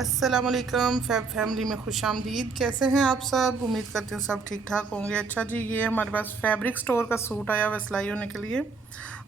अस्सलामुअलैकुम फैमिली में खुशामदीद। कैसे हैं आप सब? उम्मीद करती हूँ सब ठीक ठाक होंगे। अच्छा जी, ये हमारे पास फैब्रिक स्टोर का सूट आया हुआ सिलाई होने के लिए।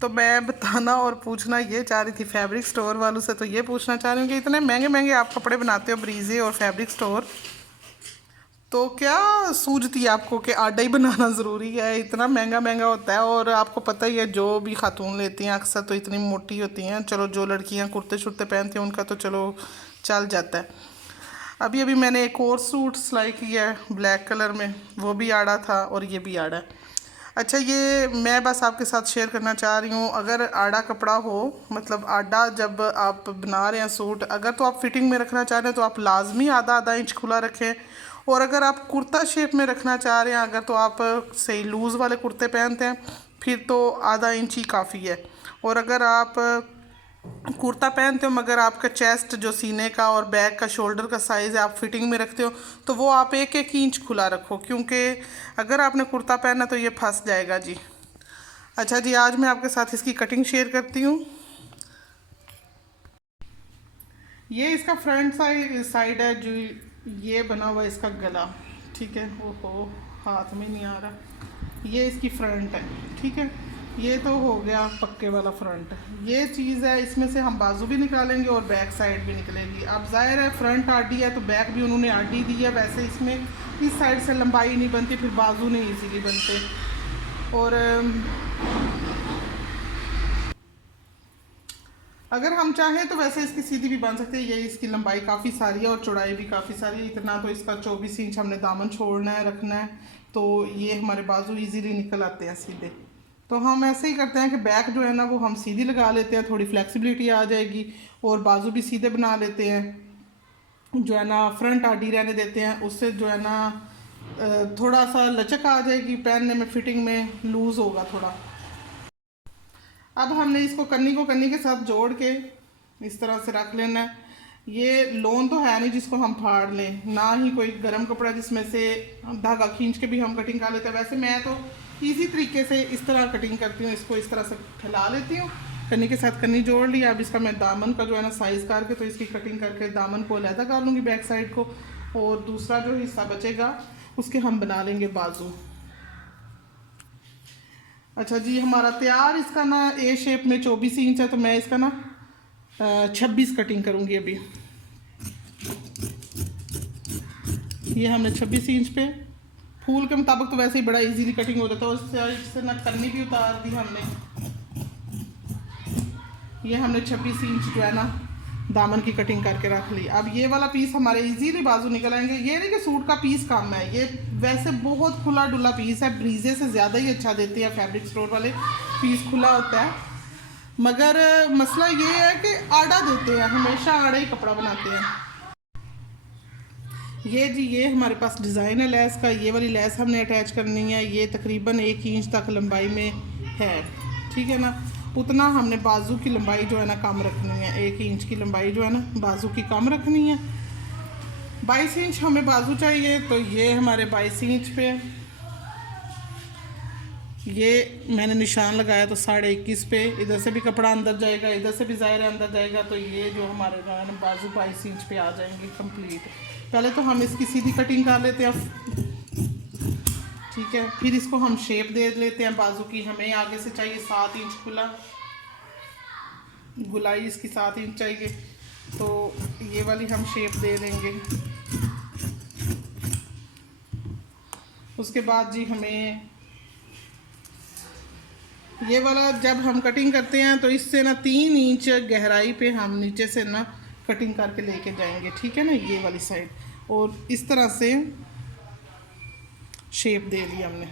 तो मैं बताना और पूछना ये चाह रही थी फैब्रिक स्टोर वालों से, तो ये पूछना चाह रही हूँ कि इतने महंगे महंगे आप कपड़े बनाते हो ब्रीजे और फैब्रिक स्टोर, तो क्या सूझती है आपको कि आडा ही बनाना ज़रूरी है? इतना महंगा महंगा होता है और आपको पता ही है जो भी खातून लेती हैं अक्सर तो इतनी मोटी होती हैं। चलो जो लड़कियां कुर्ते शुर्ते पहनती हैं उनका तो चलो चल जाता है। अभी अभी मैंने एक और सूट सिलाई किया है ब्लैक कलर में, वो भी आड़ा था और ये भी आड़ा है। अच्छा, ये मैं बस आपके साथ शेयर करना चाह रही हूँ। अगर आड़ा कपड़ा हो, मतलब आड़ा जब आप बना रहे हैं सूट, अगर तो आप फिटिंग में रखना चाह रहे हैं तो आप लाजमी आधा आधा इंच खुला रखें। और अगर आप कुर्ता शेप में रखना चाह रहे हैं, अगर तो आप सही लूज़ वाले कुर्ते पहनते हैं फिर तो आधा इंच ही काफ़ी है। और अगर आप कुर्ता पहनते हो मगर आपका चेस्ट जो सीने का और बैक का शोल्डर का साइज़ है आप फिटिंग में रखते हो, तो वो आप एक एक इंच खुला रखो, क्योंकि अगर आपने कुर्ता पहना तो ये फंस जाएगा जी। अच्छा जी, आज मैं आपके साथ इसकी कटिंग शेयर करती हूँ। ये इसका फ्रंट साइड है जो, ये बना हुआ है इसका गला, ठीक है। ओहो, हाथ में नहीं आ रहा। ये इसकी फ्रंट है, ठीक है। ये तो हो गया पक्के वाला फ्रंट। ये चीज़ है, इसमें से हम बाजू भी निकालेंगे और बैक साइड भी निकलेगी। अब जाहिर है फ्रंट आडी है तो बैक भी उन्होंने आडी दी है। वैसे इसमें इस साइड से लंबाई नहीं बनती, फिर बाजू नहीं इजीली बनते। और अगर हम चाहें तो वैसे इसकी सीधी भी बन सकती है। ये इसकी लंबाई काफ़ी सारी है और चौड़ाई भी काफ़ी सारी है। इतना तो इसका 24 इंच हमने दामन छोड़ना है, रखना है, तो ये हमारे बाजू इजीली निकल आते हैं सीधे। तो हम ऐसे ही करते हैं कि बैक जो है ना वो हम सीधी लगा लेते हैं, थोड़ी फ्लेक्सिबिलिटी आ जाएगी, और बाजू भी सीधे बना लेते हैं। जो है ना फ्रंट आडी रहने देते हैं, उससे जो है ना थोड़ा सा लचक आ जाएगी, पहनने में फिटिंग में लूज़ होगा थोड़ा। अब हमने इसको कन्नी को कन्नी के साथ जोड़ के इस तरह से रख लेना है। ये लोन तो है नहीं जिसको हम फाड़ लें, ना ही कोई गर्म कपड़ा जिसमें से धागा खींच के भी हम कटिंग कर लेते हैं। वैसे मैं तो इजी तरीके से इस तरह कटिंग करती हूँ, इसको इस तरह से फैला लेती हूँ, कन्नी के साथ कन्नी जोड़ लिया। अब इसका मैं दामन का जो है ना साइज़ करके तो इसकी कटिंग करके दामन को अलहदा कर लूँगी बैक साइड को, और दूसरा जो हिस्सा बचेगा उसके हम बना लेंगे बाजू। अच्छा जी, हमारा तैयार इसका ना ए शेप में 24 इंच है, तो मैं इसका ना 26 कटिंग करूँगी अभी। ये हमने 26 इंच पे फूल के मुताबिक तो वैसे ही बड़ा इजीली कटिंग हो जाता है। उससे इससे ना कन्नी भी उतार दी हमने। ये हमने 26 इंच जो है ना दामन की कटिंग करके रख ली। अब ये वाला पीस हमारे इजीली बाजू निकल आएंगे। ये नहीं कि सूट का पीस कम है, ये वैसे बहुत खुला डुला पीस है, ब्रीजे से ज़्यादा ही अच्छा देते हैं फैब्रिक स्टोर वाले। पीस खुला होता है, मगर मसला ये है कि आड़ा देते हैं, हमेशा आड़ा ही कपड़ा बनाते हैं। ये जी, ये हमारे पास डिज़ाइन है लेस का। ये वाली लेस हमने अटैच करनी है। ये तकरीबन 1 इंच तक लंबाई में है, ठीक है ना। उतना हमने बाजू की लंबाई जो है ना कम रखनी है। 1 इंच की लंबाई जो है ना बाजू की कम रखनी है। 22 इंच हमें बाजू चाहिए, तो ये हमारे 22 इंच पे ये मैंने निशान लगाया तो 21.5 पे। इधर से भी कपड़ा अंदर जाएगा, इधर से भी ज़ाहिर अंदर जाएगा, तो ये जो हमारे जो है ना बाजू 22 इंच पे आ जाएंगे कंप्लीट। पहले तो हम इसकी सीधी कटिंग कर लेते हैं, ठीक है। फिर इसको हम शेप दे लेते हैं बाजू की। हमें आगे से चाहिए 7 इंच खुला, गुलाई इसकी 7 इंच चाहिए, तो ये वाली हम शेप दे देंगे। उसके बाद जी हमें ये वाला जब हम कटिंग करते हैं तो इससे ना 3 इंच गहराई पे हम नीचे से ना कटिंग करके लेके जाएंगे, ठीक है ना, ये वाली साइड। और इस तरह से शेप दे ली हमने।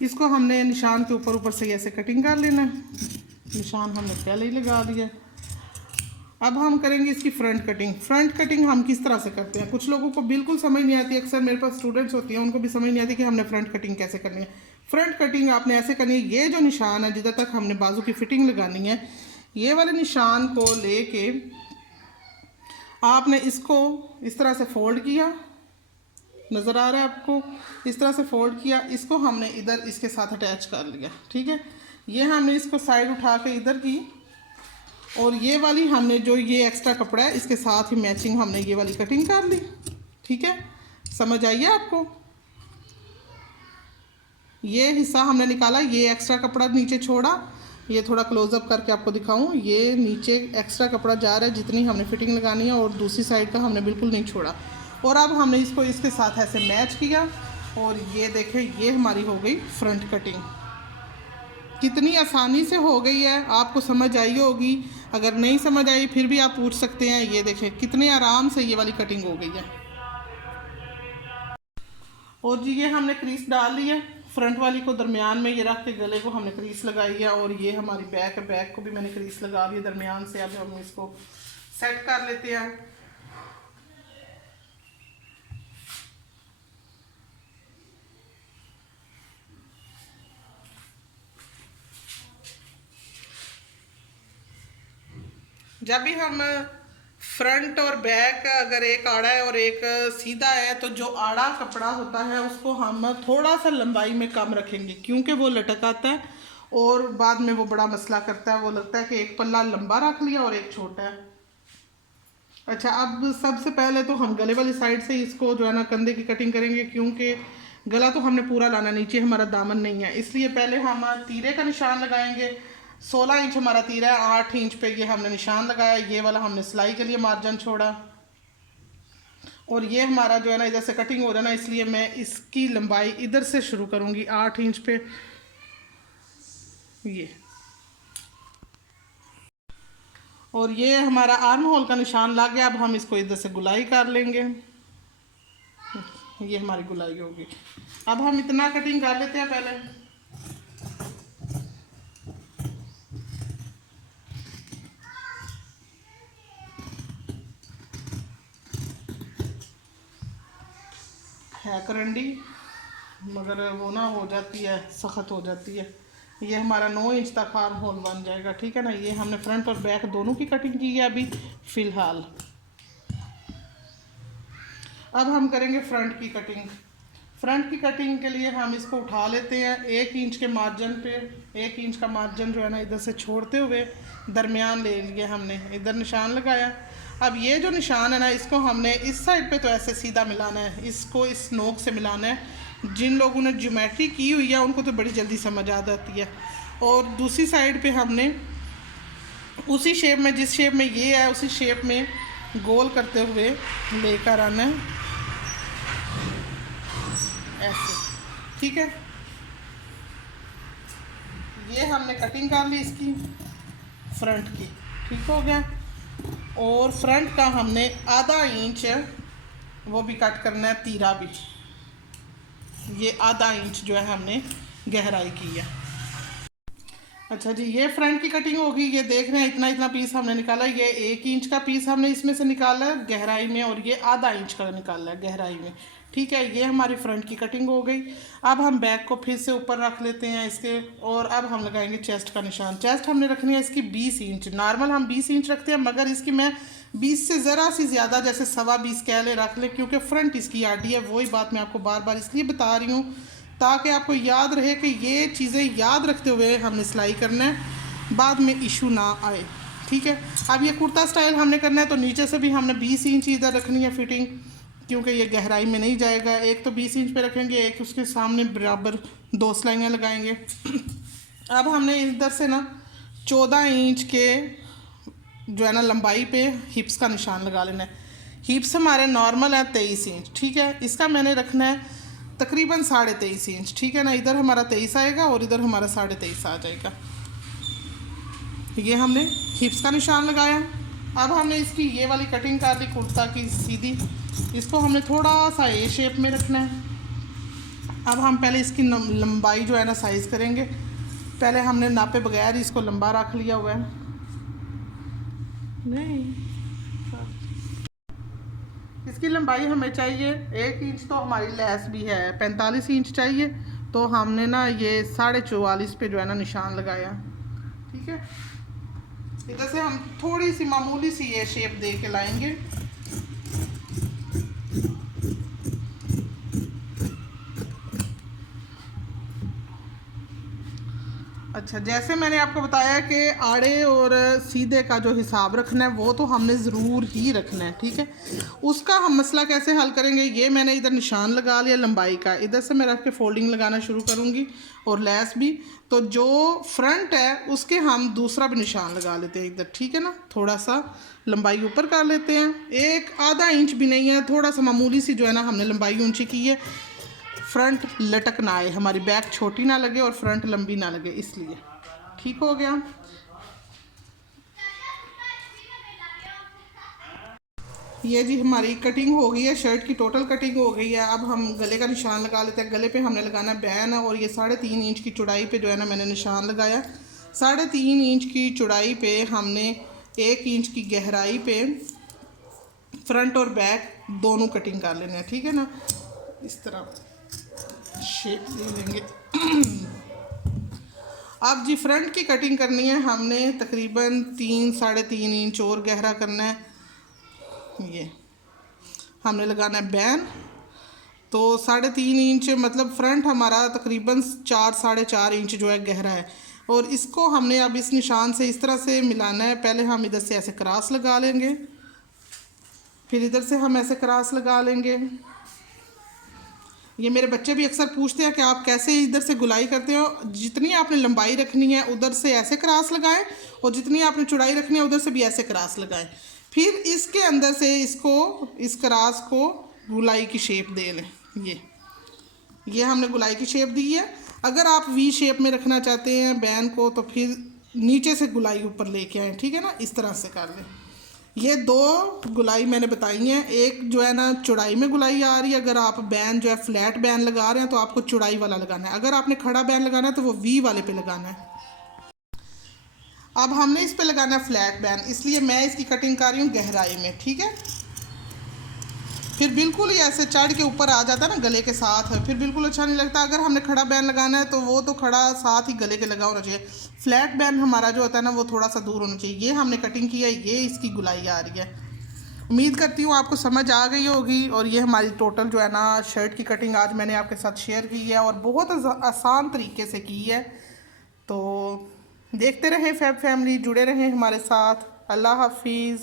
इसको हमने निशान के ऊपर ऊपर से ऐसे कटिंग कर लेना है। निशान हमने पहले ही लगा लिया। अब हम करेंगे इसकी फ्रंट कटिंग। फ्रंट कटिंग हम किस तरह से करते हैं, कुछ लोगों को बिल्कुल समझ नहीं आती। अक्सर मेरे पास स्टूडेंट्स होती हैं, उनको भी समझ नहीं आती कि हमने फ्रंट कटिंग कैसे करनी है। फ्रंट कटिंग आपने ऐसे करनी है, ये जो निशान है जिधर तक हमने बाजू की फिटिंग लगानी है, ये वाले निशान को लेके आपने इसको इस तरह से फोल्ड किया, नज़र आ रहा है आपको, इस तरह से फोल्ड किया। इसको हमने इधर इसके साथ अटैच कर लिया, ठीक है। ये हमने इसको साइड उठा के इधर की, और ये वाली हमने जो ये एक्स्ट्रा कपड़ा है इसके साथ ही मैचिंग हमने ये वाली कटिंग कर ली। ठीक है, समझ आइए आपको। ये हिस्सा हमने निकाला, ये एक्स्ट्रा कपड़ा नीचे छोड़ा, ये थोड़ा क्लोजअप करके आपको दिखाऊं, ये नीचे एक्स्ट्रा कपड़ा जा रहा है जितनी हमने फिटिंग लगानी है, और दूसरी साइड का हमने बिल्कुल नहीं छोड़ा। और अब हमने इसको इसके साथ ऐसे मैच किया, और ये देखें ये हमारी हो गई फ्रंट कटिंग। कितनी आसानी से हो गई है, आपको समझ आई होगी। अगर नहीं समझ आई फिर भी आप पूछ सकते हैं। ये देखें कितने आराम से ये वाली कटिंग हो गई है। और जी ये हमने क्रीस डाल ली है, फ्रंट वाली को दरमियान में ये रख के गले को हमने क्रीस लगाई है, और ये हमारी बैक है, बैक को भी मैंने क्रीस लगा ली दरमियान से। अब हम इसको सेट कर लेते हैं। जब भी हम फ्रंट और बैक अगर एक आड़ा है और एक सीधा है, तो जो आड़ा कपड़ा होता है उसको हम थोड़ा सा लंबाई में कम रखेंगे, क्योंकि वो लटक आता है और बाद में वो बड़ा मसला करता है। वो लगता है कि एक पल्ला लंबा रख लिया और एक छोटा है। अच्छा, अब सबसे पहले तो हम गले वाली साइड से इसको जो है ना कंधे की कटिंग करेंगे, क्योंकि गला तो हमने पूरा लाना, नीचे हमारा दामन नहीं है, इसलिए पहले हम तीरे का निशान लगाएंगे। 16 इंच हमारा तीरा है, 8 इंच पे ये हमने निशान लगाया, ये वाला हमने सिलाई के लिए मार्जिन छोड़ा। और ये हमारा जो है ना इधर से कटिंग हो रहा है ना, इसलिए मैं इसकी लंबाई इधर से शुरू करूँगी 8 इंच पे। ये और ये हमारा आर्म होल का निशान लग गया। अब हम इसको इधर से गुलाई कर लेंगे, ये हमारी गुलाई होगी। अब हम इतना कटिंग कर लेते हैं पहले। है करंडी, मगर वो ना हो जाती है, सख्त हो जाती है। ये हमारा 9 इंच तक आर्म होल बन जाएगा। ठीक है ना, ये हमने फ्रंट और बैक दोनों की कटिंग की है अभी फ़िलहाल। अब हम करेंगे फ्रंट की कटिंग। फ्रंट की कटिंग के लिए हम इसको उठा लेते हैं 1 इंच के मार्जिन पे। 1 इंच का मार्जिन जो है ना इधर से छोड़ते हुए दरमियान ले लिया हमने, इधर निशान लगाया। अब ये जो निशान है ना, इसको हमने इस साइड पे तो ऐसे सीधा मिलाना है, इसको इस नोक से मिलाना है। जिन लोगों ने ज्योमेट्री की हुई है उनको तो बड़ी जल्दी समझ आ जाती है। और दूसरी साइड पे हमने उसी शेप में, जिस शेप में ये है उसी शेप में गोल करते हुए लेकर आना है ऐसे। ठीक है, ये हमने कटिंग कर ली इसकी फ्रंट की। ठीक हो गया। और फ्रंट का हमने आधा इंच वो भी कट करना है, तीरा भी। ये आधा इंच जो है हमने गहराई की है। अच्छा जी, ये फ्रंट की कटिंग होगी। ये देख रहे हैं इतना इतना पीस हमने निकाला। ये 1 इंच का पीस हमने इसमें से निकाला है गहराई में, और ये आधा इंच का निकाला है गहराई में। ठीक है, ये हमारी फ्रंट की कटिंग हो गई। अब हम बैक को फिर से ऊपर रख लेते हैं इसके, और अब हम लगाएंगे चेस्ट का निशान। चेस्ट हमने रखनी है इसकी 20 इंच। नॉर्मल हम 20 इंच रखते हैं, मगर इसकी मैं 20 से ज़रा सी ज़्यादा, जैसे 20.25 कह ले रख ले, क्योंकि फ्रंट इसकी आडी है। वही बात मैं आपको बार बार इसलिए बता रही हूँ ताकि आपको याद रहे कि ये चीज़ें याद रखते हुए हमने सिलाई करना है, बाद में इशू ना आए। ठीक है, अब ये कुर्ता स्टाइल हमने करना है, तो नीचे से भी हमने 20 इंच इधर रखनी है फिटिंग, क्योंकि ये गहराई में नहीं जाएगा। एक तो 20 इंच पे रखेंगे, एक उसके सामने बराबर 2 सिलाइयाँ लगाएंगे। अब हमने इधर से ना 14 इंच के जो है ना लंबाई पे हिप्स का निशान लगा लेना है। हिप्स हमारे नॉर्मल है 23 इंच। ठीक है, इसका मैंने रखना है तकरीबन 23.5 इंच। ठीक है ना, इधर हमारा 23 आएगा और इधर हमारा 23.5 आ जाएगा। ये हमने हिप्स का निशान लगाया। अब हमने इसकी ये वाली कटिंग कर ली कुर्ता की सीधी। इसको हमने थोड़ा सा ए शेप में रखना है। अब हम पहले इसकी लंबाई जो है ना साइज़ करेंगे। पहले हमने नापे बगैर इसको लंबा रख लिया हुआ है। नहीं, इसकी लंबाई हमें चाहिए 1 इंच, तो हमारी लेस भी है 45 इंच चाहिए, तो हमने ना ये 44.5 पे जो है ना निशान लगाया। ठीक है, इधर से हम थोड़ी सी मामूली सी ये शेप दे के लाएंगे। अच्छा, जैसे मैंने आपको बताया कि आड़े और सीधे का जो हिसाब रखना है वो तो हमने ज़रूर ही रखना है, ठीक है। उसका हम मसला कैसे हल करेंगे, ये मैंने इधर निशान लगा लिया लंबाई का, इधर से मैं रख के फोल्डिंग लगाना शुरू करूँगी और लेस भी। तो जो फ्रंट है उसके हम दूसरा भी निशान लगा लेते हैं इधर, ठीक है ना। थोड़ा सा लंबाई ऊपर कर लेते हैं, एक आधा इंच भी नहीं है, थोड़ा सा मामूली सी जो है ना हमने लंबाई ऊंची की है। फ्रंट लटक ना आए, हमारी बैक छोटी ना लगे और फ्रंट लंबी ना लगे, इसलिए ठीक हो गया। ये जी हमारी कटिंग हो गई है, शर्ट की टोटल कटिंग हो गई है। अब हम गले का निशान लगा लेते हैं। गले पे हमने लगाना बैन है और ये 3.5 इंच की चौड़ाई पे जो है ना मैंने निशान लगाया। 3.5 इंच की चौड़ाई पे हमने 1 इंच की गहराई पे फ्रंट और बैक दोनों कटिंग कर लेने हैं, ठीक है ना। इस तरह शेप ले लेंगे। अब जी फ्रंट की कटिंग करनी है हमने, तकरीबन 3-3.5 इंच और गहरा करना है। ये हमने लगाना है बैन, तो 3.5 इंच मतलब फ्रंट हमारा तकरीबन 4-4.5 इंच जो है गहरा है। और इसको हमने अब इस निशान से इस तरह से मिलाना है। पहले हम इधर से ऐसे क्रॉस लगा लेंगे, फिर इधर से हम ऐसे क्रॉस लगा लेंगे। ये मेरे बच्चे भी अक्सर पूछते हैं कि आप कैसे इधर से गुलाई करते हो। जितनी आपने लंबाई रखनी है उधर से ऐसे क्रॉस लगाएं और जितनी आपने चौड़ाई रखनी है उधर से भी ऐसे क्रॉस लगाएं। फिर इसके अंदर से इसको, इस क्रॉस को गुलाई की शेप दे लें। ये हमने गुलाई की शेप दी है। अगर आप वी शेप में रखना चाहते हैं बैन को तो फिर नीचे से गुलाई ऊपर लेके आएँ, ठीक है ना। इस तरह से कर लें। ये 2 गुलाई मैंने बताई हैं। एक जो है ना चौड़ाई में गुलाई आ रही है, अगर आप बैन जो है फ्लैट बैन लगा रहे हैं तो आपको चौड़ाई वाला लगाना है। अगर आपने खड़ा बैन लगाना है तो वो वी वाले पे लगाना है। अब हमने इस पे लगाना है फ्लैट बैन, इसलिए मैं इसकी कटिंग कर रही हूँ गहराई में, ठीक है। फिर बिल्कुल ही ऐसे चढ़ के ऊपर आ जाता है ना गले के साथ, फिर बिल्कुल अच्छा नहीं लगता। अगर हमने खड़ा बैन लगाना है तो वो तो खड़ा साथ ही गले के लगा होना चाहिए। फ्लैट बैन हमारा जो होता है ना वो थोड़ा सा दूर होना चाहिए। ये हमने कटिंग की है, ये इसकी गुलाई आ रही है। उम्मीद करती हूँ आपको समझ आ गई होगी। और ये हमारी टोटल जो है ना शर्ट की कटिंग आज मैंने आपके साथ शेयर की है और बहुत आसान तरीके से की है। तो देखते रहें फैब फैमिली, जुड़े रहें हमारे साथ। अल्लाह हाफिज़।